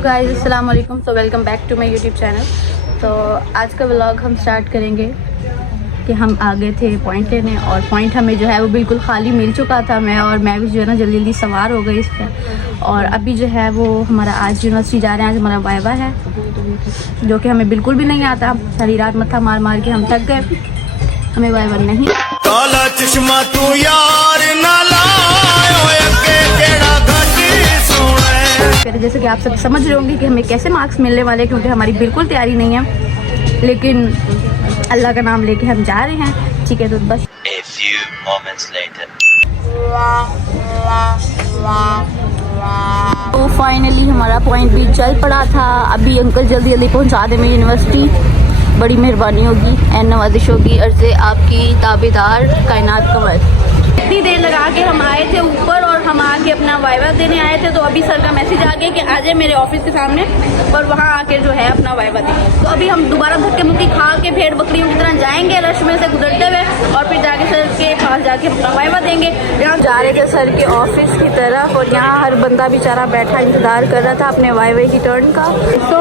Hello guys, अस्सलाम वालेकुम। तो welcome back to my YouTube channel. तो आज का व्लॉग हम स्टार्ट करेंगे कि हम आ गए थे पॉइंट लेने और पॉइंट हमें जो है वो बिल्कुल खाली मिल चुका था। मैं भी जो है ना जल्दी जल्दी सवार हो गई इस पर। और अभी जो है वो हमारा आज यूनिवर्सिटी जा रहे हैं। आज हमारा वाइवा है जो कि हमें बिल्कुल भी नहीं आता। सारी रात मत्था मार मार के हम थक गए, हमें वाइवा नहीं। काला चश्मा तू यार ना लायो केड़ा घटी सोने। जैसे कि आप सब समझ रहे होंगे कि हमें कैसे मार्क्स मिलने वाले हैं, क्योंकि हमारी बिल्कुल तैयारी नहीं है, लेकिन अल्लाह का नाम लेके हम जा रहे हैं। ठीक है, तो बस A few moments later. तो फाइनली हमारा पॉइंट भी चल पड़ा था। अभी अंकल जल्दी जल्दी पहुंचा दे मेरी यूनिवर्सिटी, बड़ी मेहरबानी होगी एंड नवाजिश होगी। अर्ज़े आपकी ताबेदार कायनात कमर। इतनी देर लगा के हम आए थे ऊपर और हम आके अपना वाइवा देने आए थे। तो अभी सर का मैसेज आ गया कि आ जाए मेरे ऑफिस के सामने और वहाँ आके जो है अपना वाइवा देंगे। तो अभी हम दोबारा धक्के मुक्की खा के भेड़ बकरियों की तरह जाएंगे रश में से गुजरते हुए और फिर जाके सर के पास जाके अपना वाइवा देंगे। यहाँ जा रहे थे सर के ऑफिस की तरफ और यहाँ हर बंदा बेचारा बैठा इंतजार कर रहा था अपने वाइवे की टर्न का। तो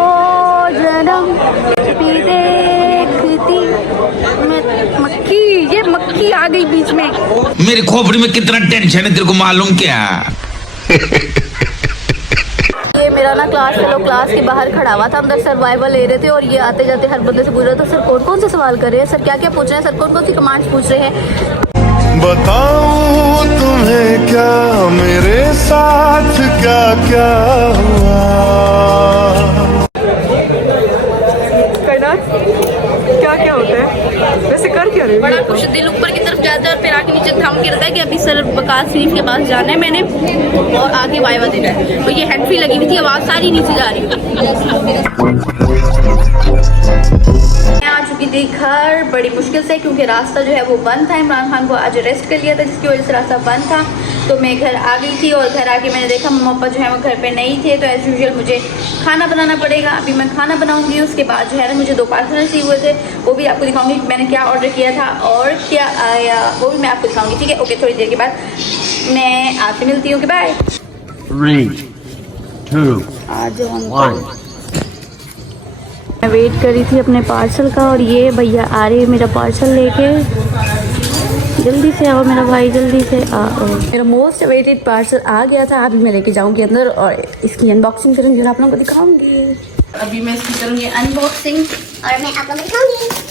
जन्म देखती मक्खी, ये मक्खी आ गई बीच में। मेरी खोपड़ी में कितना टेंशन है तेरे को मालूम क्या? ये मेरा ना क्लास फेलो क्लास के बाहर खड़ा हुआ था, अंदर सर्वाइवल ले रहे थे और ये आते जाते हर बंदे से पूछ रहे थे सर कौन कौन से सवाल कर रहे हैं, सर क्या क्या पूछ रहे हैं, सर कौन कौन सी कमांड्स पूछ रहे हैं। बताऊं तुम्हें क्या मेरे साथ क्या क्या हुआ। क्या क्या होता है वैसे, कर क्या रहे हो? बड़ा कुछ दिल ऊपर की तरफ जाता है और फिर आके नीचे थम गिरता है कि अभी सर वकास शरीफ के पास जाना है मैंने और आगे वाइवा देना है। तो ये हैंड फ्री लगी हुई थी, आवाज़ सारी नीचे जा रही है। मैं आ चुकी थी घर बड़ी मुश्किल से, क्योंकि रास्ता जो है वो बंद था। इमरान खान को आज अरेस्ट कर लिया था जिसकी वजह से रास्ता बंद था। तो मैं घर आ गई थी और घर आके मैंने देखा मम्मा पापा जो है वो घर पे नहीं थे। तो एज़ यूजुअल मुझे खाना बनाना पड़ेगा। अभी मैं खाना बनाऊंगी, उसके बाद जो है ना मुझे 2 पार्सल रिसीव हुए थे, वो भी आपको दिखाऊंगी मैंने क्या ऑर्डर किया था और क्या आया, वो भी मैं आपको दिखाऊंगी। ठीक है, ओके, थोड़ी देर के बाद मैं आपसे मिलती हूँ। बाय। 3, 2, आज 1. मैं वेट कर रही थी अपने पार्सल का और ये भैया आ रहे हैं मेरा पार्सल लेके। जल्दी से आओ मेरा भाई, जल्दी से आओ। मेरा मोस्ट अवेटेड पार्सल आ गया था। अभी मैं लेके जाऊंगी अंदर और इसकी अनबॉक्सिंग करूंगी और आप लोगों को दिखाऊंगी। अभी मैं इसकी करूंगी अनबॉक्सिंग और मैं आप लोगों को दिखाऊंगी।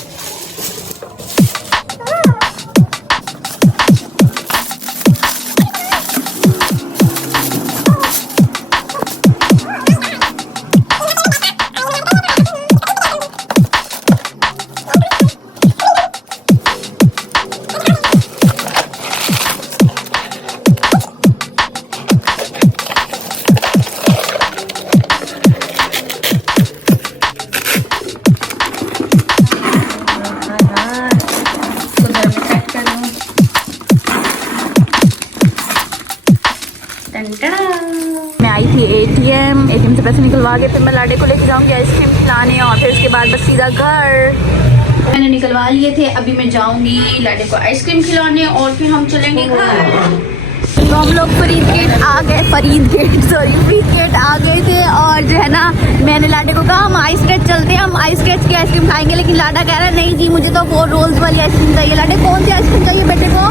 मैं आई थी ATM से पैसे निकलवा के फिर मैं लाडे को लेके जाऊंगी आइसक्रीम खिलाने और फिर उसके बाद बस सीधा घर। मैंने निकलवा लिए थे, अभी मैं जाऊंगी लाडे को आइसक्रीम खिलाने और फिर हम चलेंगे घर। तो हम लोग फरीद गेट आ गए आ गए थे और जो है ना मैंने लाडे को कहा हम आइस स्केच चलते हैं, हम आइस स्केच की आइसक्रीम खाएंगे, लेकिन लाडा कह रहा है नहीं जी मुझे तो वो रोल्स वाली आइसक्रीम चाहिए। लाडे कौन सी आइसक्रीम चाहिए बेटे को?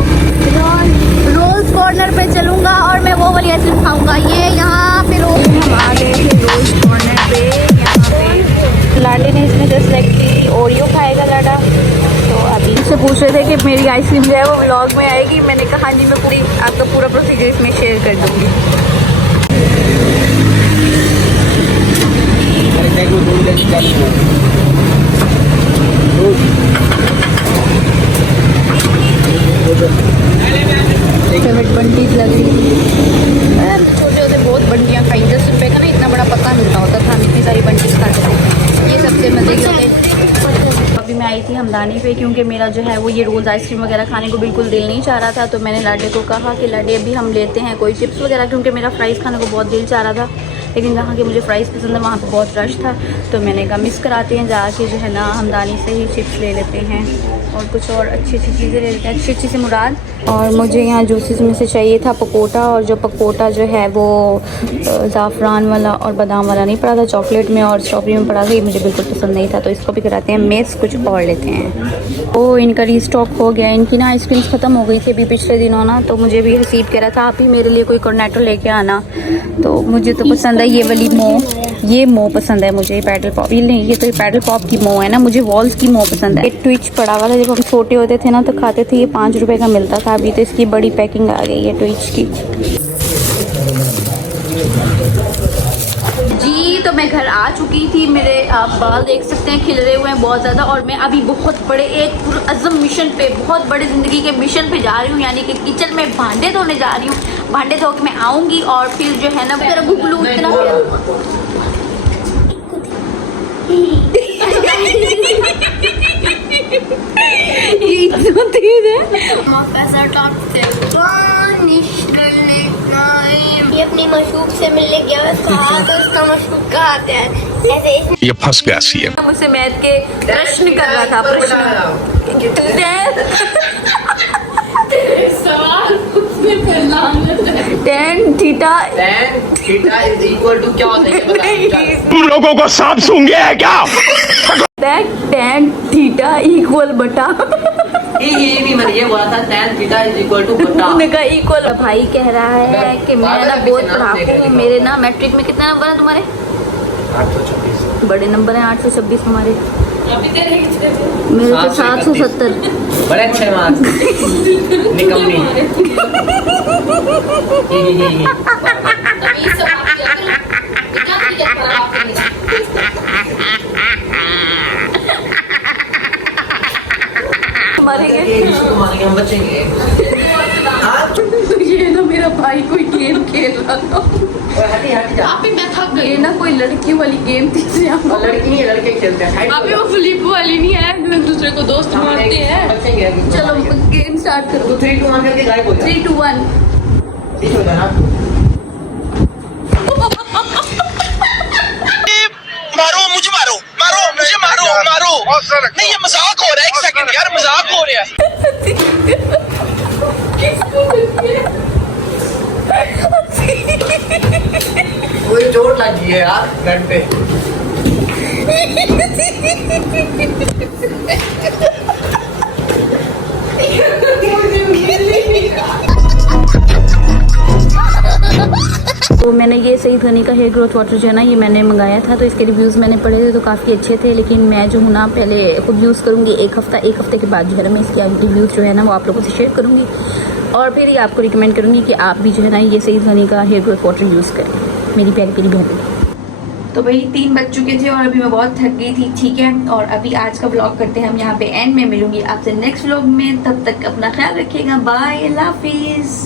रोल्स कॉर्नर पे चलूंगा और मैं वो वाली आइसक्रीम खाऊंगा। ये यहाँ पे हम आ गए थे रोल्स कॉर्नर पे। यहाँ पे लाडे ने इसमें जस्ट लाइक ओरियो खाएगा लाडा। तो अभी से पूछ रहे थे कि मेरी आइसक्रीम जो है वो व्लॉग में आएगी। मैंने कहा जी मैं पूरी आपका पूरा प्रोसीजर इसमें शेयर कर दूँगी। फेवरेट बंटीज लग रही थी। छोटे छोटे बहुत बंटियाँ खाई, 10 रुपये का ना इतना बड़ा पता मिलता होता था, हम इतनी सारी बंटीज खाते थे। ये सबसे मजे के होते। अभी मैं आई थी हमदानी पे क्योंकि मेरा जो है वो ये रोज़ आइसक्रीम वगैरह खाने को बिल्कुल दिल नहीं चाह रहा था। तो मैंने लाडे को कहा कि लाडे अभी हम लेते हैं कोई चिप्स वगैरह, क्योंकि मेरा फ्राइज़ खाने को बहुत दिल चाह रहा था, लेकिन जहाँ के मुझे फ्राइज़ पसंद है वहाँ पे बहुत रश था। तो मैंने कहा मिस कराते हैं जाके जो है ना हमदानी से ही चिप्स ले लेते हैं और कुछ और अच्छी अच्छी चीज़ें ले लेते हैं, अच्छी अच्छी से मुराद। और मुझे यहाँ जूसेस में से चाहिए था पकोटा, और जो पकोटा जो है वो ज़ाफ़रान वाला और बादाम वाला नहीं पड़ा था, चॉकलेट में और स्ट्रॉबेरी में पड़ा था। ये मुझे बिल्कुल पसंद नहीं था, तो इसको भी कराते हैं मिक्स, कुछ और लेते हैं। ओ इनका रीस्टॉक हो गया, इनकी ना आइसक्रीम ख़त्म हो गई थी अभी पिछले दिनों ना, तो मुझे भी हसीब कह रहा था आप ही मेरे लिए कोई कॉर्नेटो लेके आना। तो मुझे तो पसंद है ये वाली ये मो पसंद है मुझे, पैडल पॉप। ये नहीं, ये तो पैडल पॉप की मो है ना, मुझे वॉल्स की मो पसंद है। ये ट्विच पड़ा हुआ था, जब हम छोटे होते थे ना तो खाते थे, ये 5 रुपए का मिलता था। अभी तो इसकी बड़ी पैकिंग आ गई है ट्विच की। जी तो मैं घर आ चुकी थी, मेरे आप बाल देख सकते हैं खिल रहे हुए हैं बहुत ज़्यादा, और मैं अभी बहुत बड़े एक पुरअज़्म मिशन पे, बहुत बड़े ज़िंदगी के मिशन पे जा रही हूँ, यानी कि किचन में भांडे धोने जा रही हूँ। भांडे धो के मैं आऊँगी और फिर जो है ना मेरा गुगलू इतना ये अपनी मशूक से मिलने गया, कहा तो उसका मशूक कहाँ आता है ऐसे। ये फंस गया सी है। मुझसे मैथ के प्रश्न कर रहा था, tan theta is equal to क्या होता है? तुम लोगों को सांप सूंघ गया है क्या? टेन थीटा इक्वल बटा ये भी मैंने ये बोला था tan theta is equal to बटा। उनका इक्वल। भाई कह रहा है कि मैं ना बहुत पढ़ाकू हूँ, मेरे ना मैट्रिक में कितना नंबर है तुम्हारे? 826 बड़े नंबर हैं, 826 तुम्हारे। मेरे तो 770। बड़े अच्छे मार्क्स निकम्मी। हम बचेंगे। ये ना मेरा भाई कोई गेम खेल रहा था, अभी मैं थक गई ना, कोई लड़की वाली गेम थी, लड़की नहीं है, लड़के खेलते हैं। अभी वो फ्लिप वाली नहीं है, एक दूसरे को दोस्त मारते हैं। चलो गेम स्टार्ट करो। 3 2 1 करके गायब हो जाओ। 3 2 1 मारो मुझे, मारो मुझे, मारो नहीं, ये मजाक हो रहा है। एक सेकंड यार, मजाक हो रहा है। कोई चोट लगी है यार घर पे। तो मैंने ये सही धनी का हेयर ग्रोथ वाटर जो है ना, ये मैंने मंगाया था, तो इसके रिव्यूज़ मैंने पढ़े थे तो काफ़ी अच्छे थे। लेकिन मैं जो हूँ ना पहले खुद यूज़ करूँगी एक हफ्ते के बाद जो है ना मैं इसके रिव्यूज़ जो है ना वो आप लोगों से शेयर करूँगी, और फिर ये आपको रिकमेंड करूँगी कि आप भी जो है ना ये सही धनी का हेयर ग्रोथ वाटर यूज़ करें, मेरी प्यारी प्यारी बहन। तो भाई 3 बज चुके थे और अभी मैं बहुत थक गई थी, ठीक है। और अभी आज का व्लॉग करते हैं हम यहाँ पे एंड में, मिलूंगी आपसे नेक्स्ट व्लॉग में, तब तक अपना ख्याल रखिएगा, बाय, अल्लाह हाफिज़।